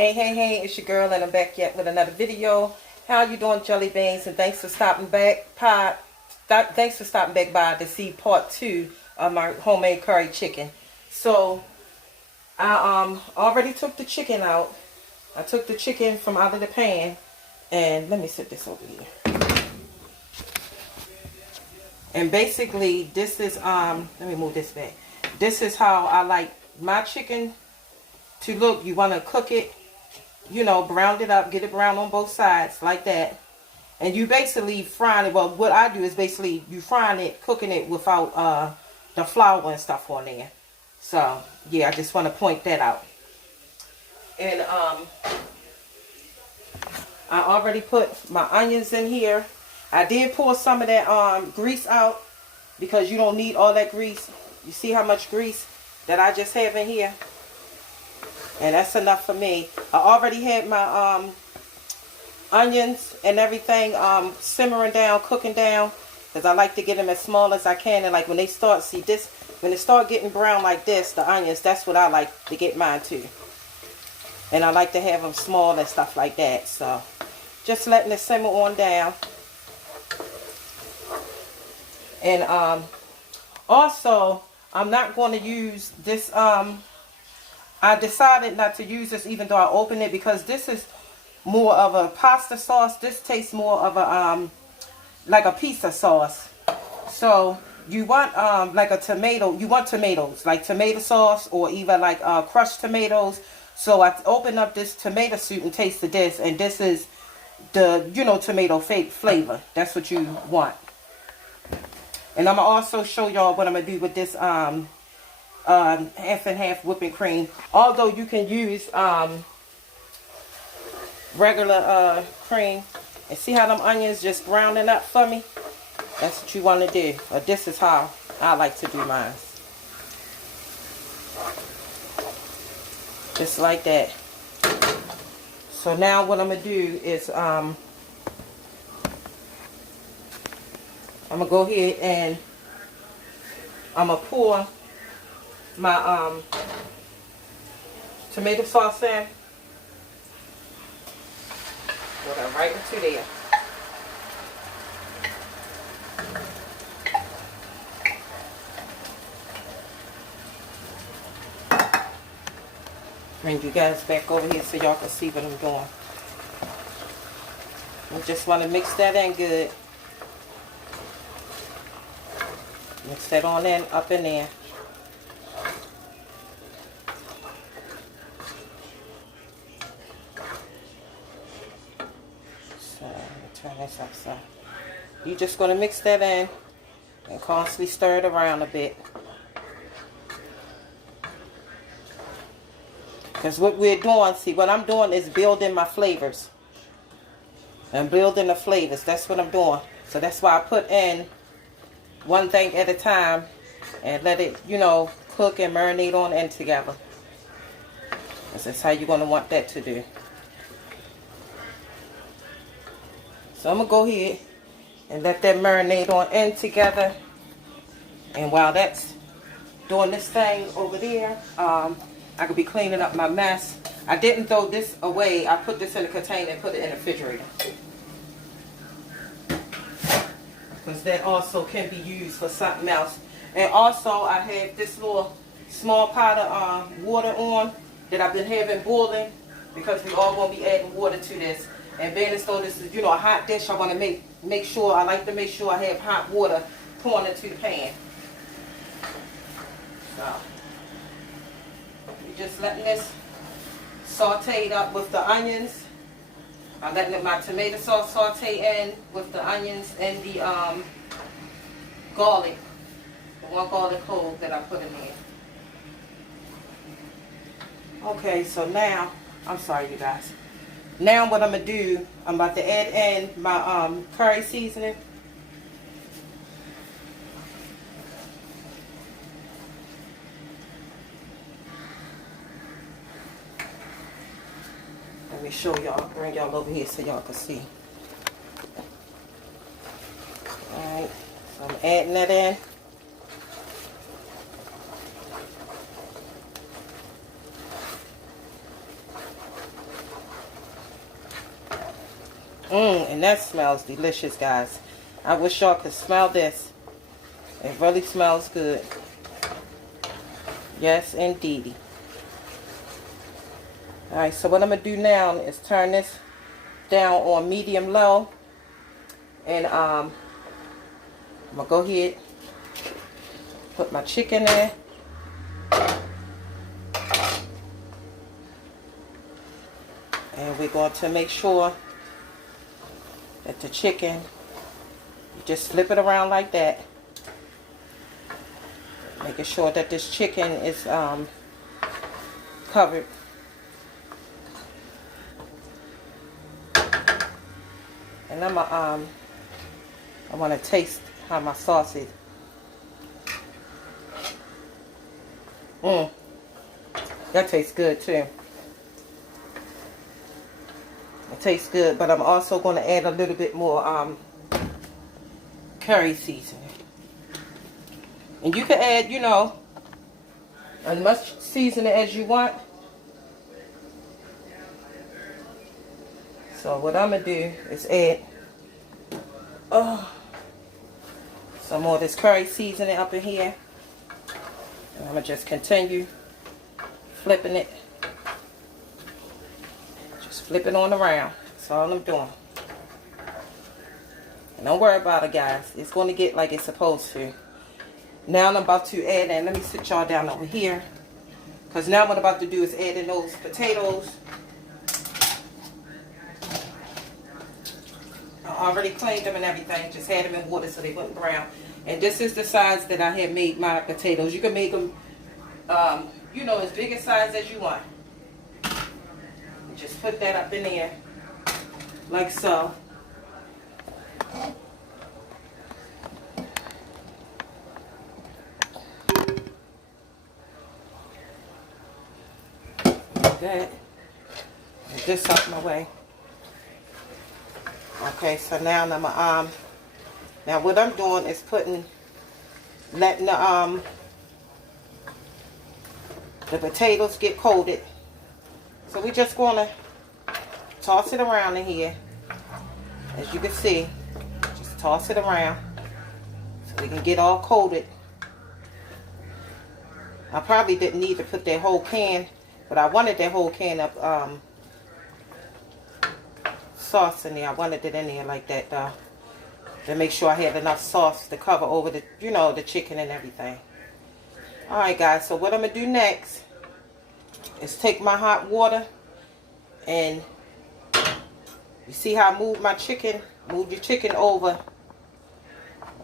Hey, it's your girl and I'm back yet with another video. How you doing, jelly beans? And thanks for stopping back by to see part 2 of my homemade curry chicken. So I already took the chicken out. I took the chicken from out of the pan, and let me set this over here. And basically this is let me move this back. This is how I like my chicken to look. You want to cook it, you know, brown it up, get it brown on both sides like that. And you basically frying it. Well, what I do is basically you frying it, cooking it without the flour and stuff on there. So yeah, I just want to point that out. And I already put my onions in here. I did pour some of that grease out because you don't need all that grease. You see how much grease that I just have in here? And that's enough for me. I already had my onions and everything simmering down, cooking down, because I like to get them as small as I can. And like when they start, see this, when they start getting brown like this, the onions, that's what I like to get mine too. And I like to have them small and stuff like that. So just letting it simmer on down. And also, I'm not going to use this, I decided not to use this even though I opened it, because this is more of a pasta sauce. This tastes more of a, like a pizza sauce. So you want, like a tomato, you want tomatoes, like tomato sauce or even like crushed tomatoes. So I opened up this tomato soup and tasted this, and this is the, you know, tomato flavor. That's what you want. And I'm going to also show y'all what I'm going to do with this half and half whipping cream. Although you can use regular cream. And see how them onions just browning up for me? That's what you want to do. Or this is how I like to do mine. Just like that. So now what I'm going to do is I'm going to go ahead and I'm going to pour my tomato sauce in. Put it right into there. Bring you guys back over here so y'all can see what I'm doing. I just want to mix that in good. Mix that on in, up in there. So, let me turn this upside. You're just going to mix that in and constantly stir it around a bit. Because what we're doing, see, what I'm doing is building my flavors. I'm building the flavors. That's what I'm doing. So that's why I put in one thing at a time and let it, you know, cook and marinate on in together. That's how you're going to want that to do. So I'm going to go ahead and let that marinate on in together. And while that's doing this thing over there, I could be cleaning up my mess. I didn't throw this away. I put this in a container and put it in the refrigerator. Because that also can be used for something else. And also I have this little small pot of water on that I've been having boiling, because we all going to be adding water to this. And being as though this is, you know, a hot dish, I want to make sure, I like to make sure I have hot water pouring into the pan. So you're just letting this saute up with the onions. I'm letting my tomato sauce saute in with the onions and the garlic. The one garlic clove that I put in there. Okay, so now, I'm sorry you guys. Now what I'm going to do, I'm about to add in my curry seasoning. Let me show y'all, bring y'all over here so y'all can see. Alright, so I'm adding that in. And that smells delicious, guys. I wish y'all could smell this. It really smells good. Yes, indeedy. Alright, so what I'm going to do now is turn this down on medium-low. And I'm going to go ahead, put my chicken in. And we're going to make sure that the chicken, you just flip it around like that. Making sure that this chicken is covered. And I want to taste how my sauce is. That tastes good too. It tastes good, but I'm also going to add a little bit more curry seasoning. And you can add, you know, as much seasoning as you want. So what I'm going to do is add some more of this curry seasoning up in here. And I'm going to just continue flipping it. Just flip it on around. That's all I'm doing. And don't worry about it, guys. It's going to get like it's supposed to. Now I'm about to add in, let me sit y'all down over here. Because now what I'm about to do is add in those potatoes. I already cleaned them and everything. Just had them in water so they wouldn't brown. And this is the size that I had made my potatoes. You can make them, you know, as big a size as you want. Just put that up in there, like so. Like that. Get this out my way. Okay, so now I'm now what I'm doing is letting the potatoes get coated. So we just gonna toss it around in here. As you can see, just toss it around so we can get all coated. I probably didn't need to put that whole can, but I wanted that whole can of sauce in there. I wanted it in there like that though, to make sure I had enough sauce to cover over the, you know, the chicken and everything. Alright guys, so what I'm going to do next is take my hot water, and you see how I move my chicken, move your chicken over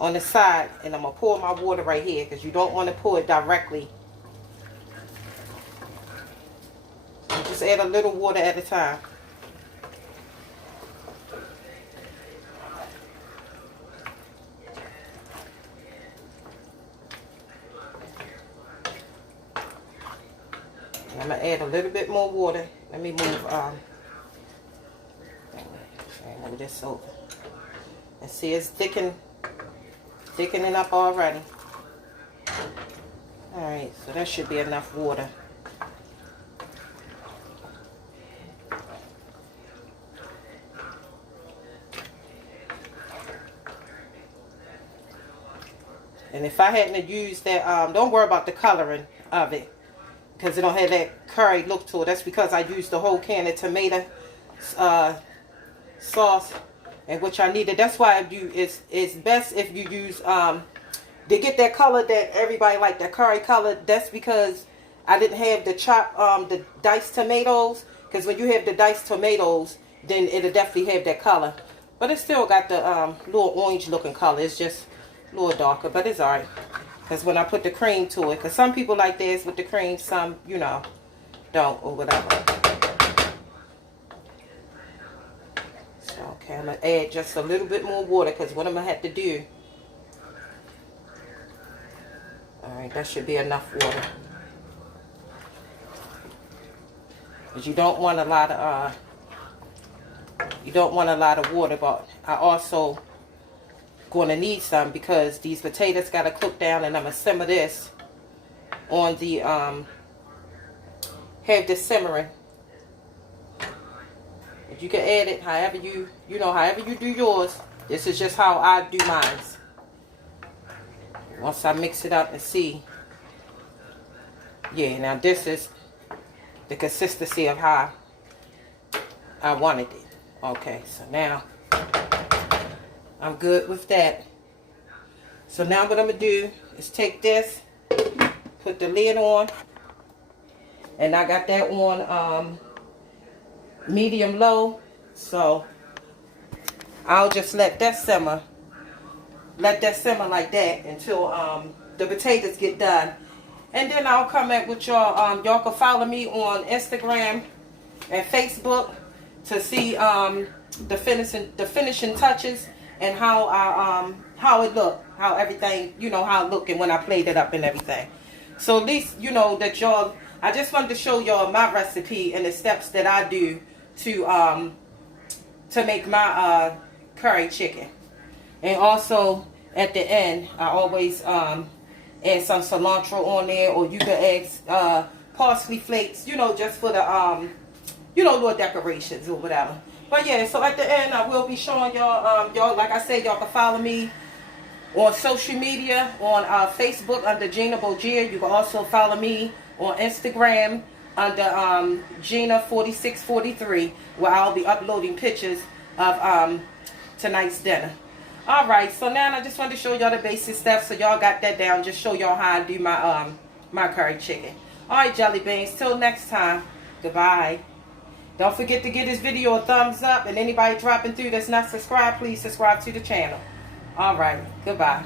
on the side, and I'm going to pour my water right here because you don't want to pour it directly. Just add a little water at a time. I'm going to add a little bit more water. Let me move this over. And see, it's thickening up already. Alright, so that should be enough water. And if I hadn't used that, don't worry about the coloring of it, because it don't have that curry look to it. That's because I used the whole can of tomato sauce, and which I needed. That's why it's best if you use to get that color that everybody like, that curry color. That's because I didn't have the the diced tomatoes. Because when you have the diced tomatoes, then it'll definitely have that color. But it still got the little orange looking color. It's just a little darker, but it's alright. Because when I put the cream to it, because some people like theirs with the cream, some, you know, don't, or whatever. So, okay, I'm going to add just a little bit more water, because what I'm going to have to do, alright, that should be enough water. Because you don't want a lot of, water, but I also going to need some, because these potatoes got to cook down, and I'm going to simmer this on the have this simmering. You can add it however however you do yours. This is just how I do mine. Once I mix it up and see. Yeah, now this is the consistency of how I wanted it. Okay, so now I'm good with that. So now what I'm going to do is take this, put the lid on, and I got that on medium low, so I'll just let that simmer like that until the potatoes get done, and then I'll come back with y'all. Y'all can follow me on Instagram and Facebook to see the finishing touches and how it look, how everything, how it look, and when I played it up and everything. So at least that y'all, I just wanted to show y'all my recipe and the steps that I do to make my curry chicken. And also at the end, I always add some cilantro on there, or you can add parsley flakes, just for the little decorations or whatever. But yeah, so at the end I will be showing y'all, like I said, y'all can follow me on social media, on Facebook under Gina Bogier. You can also follow me on Instagram under Gina4643, where I'll be uploading pictures of tonight's dinner. Alright, so now I just wanted to show y'all the basic steps, so y'all got that down. Just show y'all how I do my my curry chicken. Alright, jelly beans, till next time, goodbye. Don't forget to give this video a thumbs up, and anybody dropping through that's not subscribed, please subscribe to the channel. Alright, goodbye.